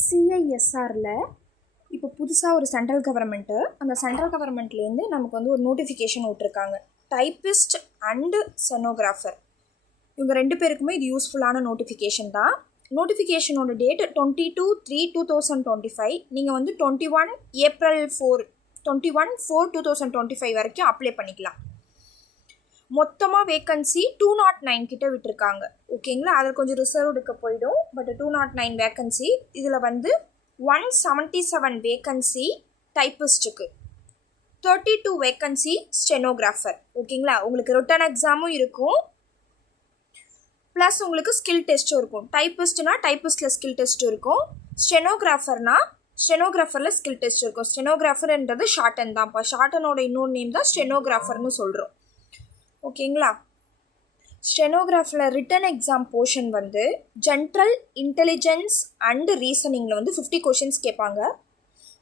சிஐஎஸ்ஆரில் இப்போ புதுசாக ஒரு சென்ட்ரல் கவர்மெண்ட்டு, அந்த சென்ட்ரல் கவர்மெண்ட்லேருந்து நமக்கு வந்து ஒரு நோட்டிஃபிகேஷன் விட்ருக்காங்க. டைப்பிஸ்ட் அண்டு செனோகிராஃபர் இவங்க 2 பேருக்குமே இது யூஸ்ஃபுல்லான நோட்டிஃபிகேஷன் தான். நோட்டிஃபிகேஷனோட டேட் 22/3/2025. நீங்கள் வந்து 21/4/2025 வரைக்கும் அப்ளை பண்ணிக்கலாம். மொத்தமாக வேக்கன்சி 209 கிட்ட விட்டுருக்காங்க. ஓகேங்களா, அதில் கொஞ்சம் ரிசர்வ் எடுக்க போயிடும். But 209 vacancy. இதில் வந்து 177 வேக்கன்சி டைப்பிஸ்ட்டுக்கு, 32 வேக்கன்சி ஸ்டெனோகிராஃபர். ஓகேங்களா, உங்களுக்கு ரிட்டன் எக்ஸாமும் இருக்கும், ப்ளஸ் உங்களுக்கு ஸ்கில் டெஸ்ட்டும் இருக்கும். டைப்பிஸ்ட்னா டைப்பிஸ்டில் ஸ்கில் டெஸ்ட்டும் இருக்கும். ஸ்டெனோகிராஃபர்னா ஸ்டெனோகிராஃபரில் ஸ்கில் டெஸ்ட் இருக்கும். ஸ்டெனோகிராஃபர்ன்றது ஷார்டன் தான்ப்பா. ஷார்ட்டனோட இன்னொரு நேம் தான் ஸ்டெனோகிராஃபர்னு சொல்கிறோம். ஓகேங்களா, ஸ்டெனோகிராஃபில் ரிட்டன் எக்ஸாம் போர்ஷன் வந்து ஜென்ரல் இன்டெலிஜென்ஸ் அண்டு ரீசனிங்கில் வந்து 50 கொஷின்ஸ் கேட்பாங்க.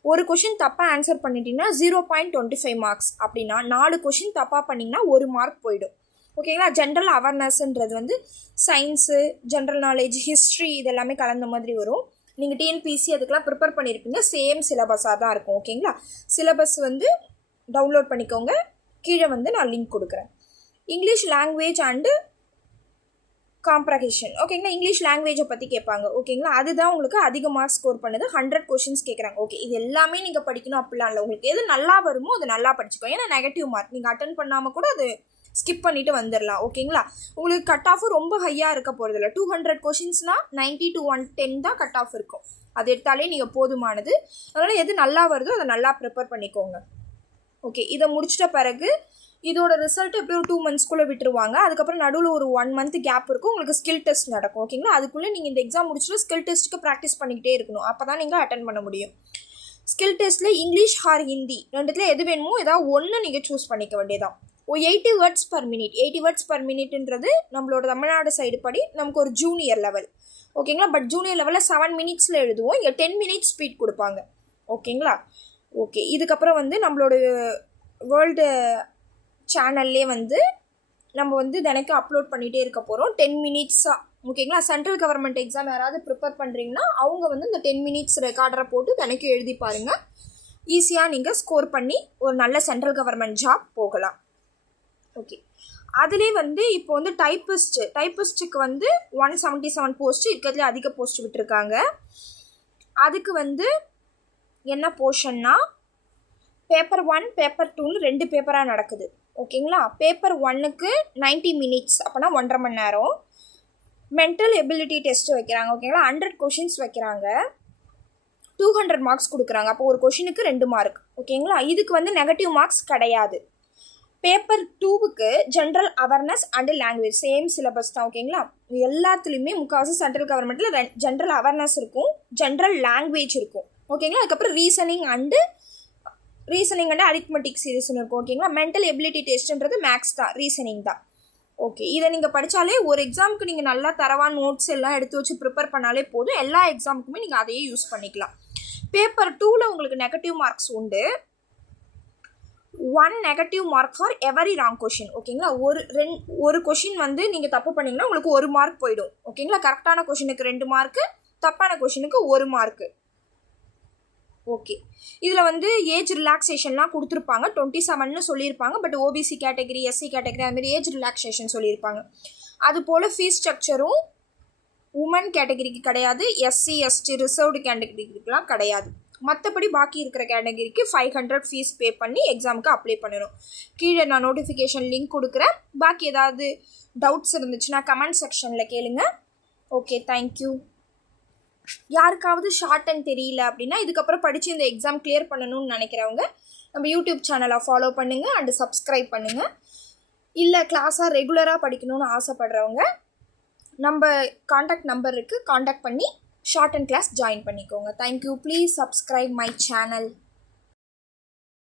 ஒரு கொஷின் தப்பாக ஆன்சர் பண்ணிட்டீங்கன்னா 0.25 மார்க்ஸ். அப்படின்னா 4 கொஷின் தப்பாக பண்ணிங்கன்னா 1 மார்க் போயிடும். ஓகேங்களா, ஜென்ரல் அவேர்னஸ்ன்றது வந்து சயின்ஸு, ஜென்ரல் நாலேஜ், ஹிஸ்ட்ரி இதெல்லாமே கலந்த மாதிரி வரும். நீங்கள் டிஎன்பிசி அதுக்கெலாம் ப்ரிப்பேர் பண்ணியிருப்பீங்க. சேம் சிலபஸாக தான் இருக்கும். ஓகேங்களா, சிலபஸ் வந்து டவுன்லோட் பண்ணிக்கோங்க. கீழே வந்து நான் லிங்க் கொடுக்குறேன். English language and comprehension. ஓகேங்களா, இங்கிலீஷ் லாங்குவேஜை பற்றி கேட்பாங்க. ஓகேங்களா, அதுதான் உங்களுக்கு அதிக மார்க்ஸ் ஸ்கோர் பண்ணுது. 100 கொஷின்ஸ் கேட்குறாங்க. ஓகே, இது எல்லாமே நீங்கள் படிக்கணும் அப்படிலாம் இல்லை. உங்களுக்கு எது நல்லா வருமோ அது நல்லா படிச்சுக்கோ. ஏன்னா நெகட்டிவ் மார்க் நீங்கள் அட்டன் பண்ணாமல் கூட அது ஸ்கிப் பண்ணிவிட்டு வந்துடலாம். ஓகேங்களா, உங்களுக்கு கட் ஆஃபும் ரொம்ப ஹையாக இருக்க போகிறதில்ல. 200 கொஷின்ஸ்னால் 90 to 110 தான் கட் ஆஃப் இருக்கும். அது எடுத்தாலே நீங்கள் போதுமானது. அதனால் எது நல்லா வருதோ அதை நல்லா ப்ரிப்பேர் பண்ணிக்கோங்க. ஓகே, இதை முடிச்சிட்ட பிறகு இதோட ரிசல்ட் எப்படி ஒரு 2 monthsக்குள்ளே விட்டுருவாங்க. அதுக்கப்புறம் நடுவில் ஒரு 1 month கேப் இருக்கும். உங்களுக்கு ஸ்கில் டெஸ்ட் நடக்கும். ஓகேங்களா, அதுக்குள்ளே நீங்கள் இந்த எக்ஸாம் முடிச்சுட்டு ஸ்கில் டெஸ்ட்டுக்கு ப்ராக்டிஸ் பண்ணிக்கிட்டே இருக்கணும். அப்போ தான் நீங்கள் அட்டன் பண்ண முடியும். ஸ்கில் டெஸ்ட்டில் இங்கிலீஷ் ஆர் ஹிந்தி ரெண்டுத்தில் எது வேணுமோ ஏதாவது ஒன்று நீங்கள் சூஸ் பண்ணிக்க வேண்டியதான். 80 words per minute. 80 words per minuteன்றது நம்மளோட தமிழ்நாடு சைடு படி நமக்கு ஒரு ஜூனியர் லெவல். ஓகேங்களா, பட் ஜூனியர் லெவலில் 7 minutesல எழுதுவோம். இங்கே 10 minutes ஸ்பீட் கொடுப்பாங்க. ஓகேங்களா, ஓகே. இதுக்கப்புறம் வந்து நம்மளோட வேர்ல்டு சேனல்லே வந்து நம்ம வந்து தினைக்கும் அப்லோட் பண்ணிகிட்டே இருக்க போகிறோம் 10 minutesஸாக. ஓகேங்களா, சென்ட்ரல் கவர்மெண்ட் எக்ஸாம் யாராவது ப்ரிப்பேர் பண்ணுறீங்கன்னா அவங்க வந்து இந்த 10 minutes ரெக்கார்டரை போட்டு தினைக்கும் எழுதி பாருங்கள். ஈஸியாக நீங்கள் ஸ்கோர் பண்ணி ஒரு நல்ல சென்ட்ரல் கவர்மெண்ட் ஜாப் போகலாம். ஓகே, அதுலேயே வந்து இப்போ வந்து டைப்பிஸ்ட்டுக்கு வந்து 177 போஸ்ட் இருக்கிறதுலே அதிக போஸ்ட் விட்டுருக்காங்க. அதுக்கு வந்து என்ன போர்ஷன்னா பேப்பர் 1 பேப்பர் 2ன்னு 2 பேப்பராக நடக்குது. ஓகேங்களா, பேப்பர் 1க்கு 90 minutes, அப்போனா 1.5 மணி நேரம். மென்டல் எபிலிட்டி டெஸ்ட்டு வைக்கிறாங்க. ஓகேங்களா, 100 கொஷின்ஸ் வைக்கிறாங்க. 200 மார்க்ஸ் கொடுக்குறாங்க. அப்போ ஒரு கொஷினுக்கு 2 மார்க். ஓகேங்களா, இதுக்கு வந்து நெகட்டிவ் மார்க்ஸ் கிடையாது. பேப்பர் 2க்கு general awareness and language same syllabus தான். ஓகேங்களா, எல்லாத்துலேயுமே முக்கால்வாசி சென்ட்ரல் கவர்மெண்ட்டில் ஜென்ரல் அவேர்னஸ் இருக்கும், ஜென்ரல் லாங்குவேஜ் இருக்கும். ஓகேங்களா, அதுக்கப்புறம் ரீசனிங் அண்டு அரித்மெட்டிக் சீரிஸ்னு இருக்கும். ஓகேங்களா, மென்டல் எபிலிட்டி டெஸ்ட்ன்றது மேக்ஸ் தான், ரீசனிங் தான். ஓகே, இதை நீங்கள் படித்தாலே ஒரு எக்ஸாமுக்கு நீங்கள் நல்லா தரவான நோட்ஸ் எல்லாம் எடுத்து வச்சு ப்ரிப்பேர் பண்ணாலே போதும். எல்லா எக்ஸாமுக்குமே நீங்கள் அதையே யூஸ் பண்ணிக்கலாம். பேப்பர் 2ல் உங்களுக்கு நெகட்டிவ் மார்க்ஸ் உண்டு. 1 negative mark for every wrong question. ஓகேங்களா, ஒரு கொஷின் வந்து நீங்கள் தப்பு பண்ணிங்கன்னா உங்களுக்கு 1 மார்க் போயிடும். ஓகேங்களா, கரெக்டான கொஷினுக்கு 2 மார்க்கு, தப்பான கொஷினுக்கு 1 மார்க்கு. ஓகே, இதில் வந்து ஏஜ் ரிலாக்ஸேஷன்லாம் கொடுத்துருப்பாங்க. 27ன்னு சொல்லியிருப்பாங்க. But OBC category, SC category அதுமாதிரி ஏஜ் ரிலாக்ஸேஷன் சொல்லியிருப்பாங்க. அதுபோல் ஃபீஸ் ஸ்ட்ரக்சரும் உமன் கேட்டகரிக்கு கிடையாது, எஸ்சி எஸ்டி ரிசர்வ்டு கேட்டகரிக்கெலாம் கிடையாது. மற்றபடி பாக்கி இருக்கிற கேட்டகரிக்கு 500 ஃபீஸ் பே பண்ணி எக்ஸாமுக்கு அப்ளை பண்ணணும். கீழே நான் நோட்டிஃபிகேஷன் லிங்க் கொடுக்குறேன். பாக்கி ஏதாவது டவுட்ஸ் இருந்துச்சுன்னா கமெண்ட் செக்ஷனில் கேளுங்க. Okay, thank you. யாருக்காவது ஷார்ட் அண்ட் தெரியல அப்படின்னா இதுக்கப்புறம் படித்து இந்த எக்ஸாம் கிளியர் பண்ணணும்னு நினைக்கிறவங்க நம்ம யூடியூப் சேனலை ஃபாலோ பண்ணுங்கள் அண்டு சப்ஸ்கிரைப் பண்ணுங்கள். இல்லை கிளாஸாக ரெகுலராக படிக்கணும்னு ஆசைப்படுறவங்க நம்ம காண்டாக்ட் நம்பர் இருக்குது, காண்டாக்ட் பண்ணி ஷார்ட் அண்ட் கிளாஸ் ஜாயின் பண்ணிக்கோங்க. Thank you. Please subscribe my channel.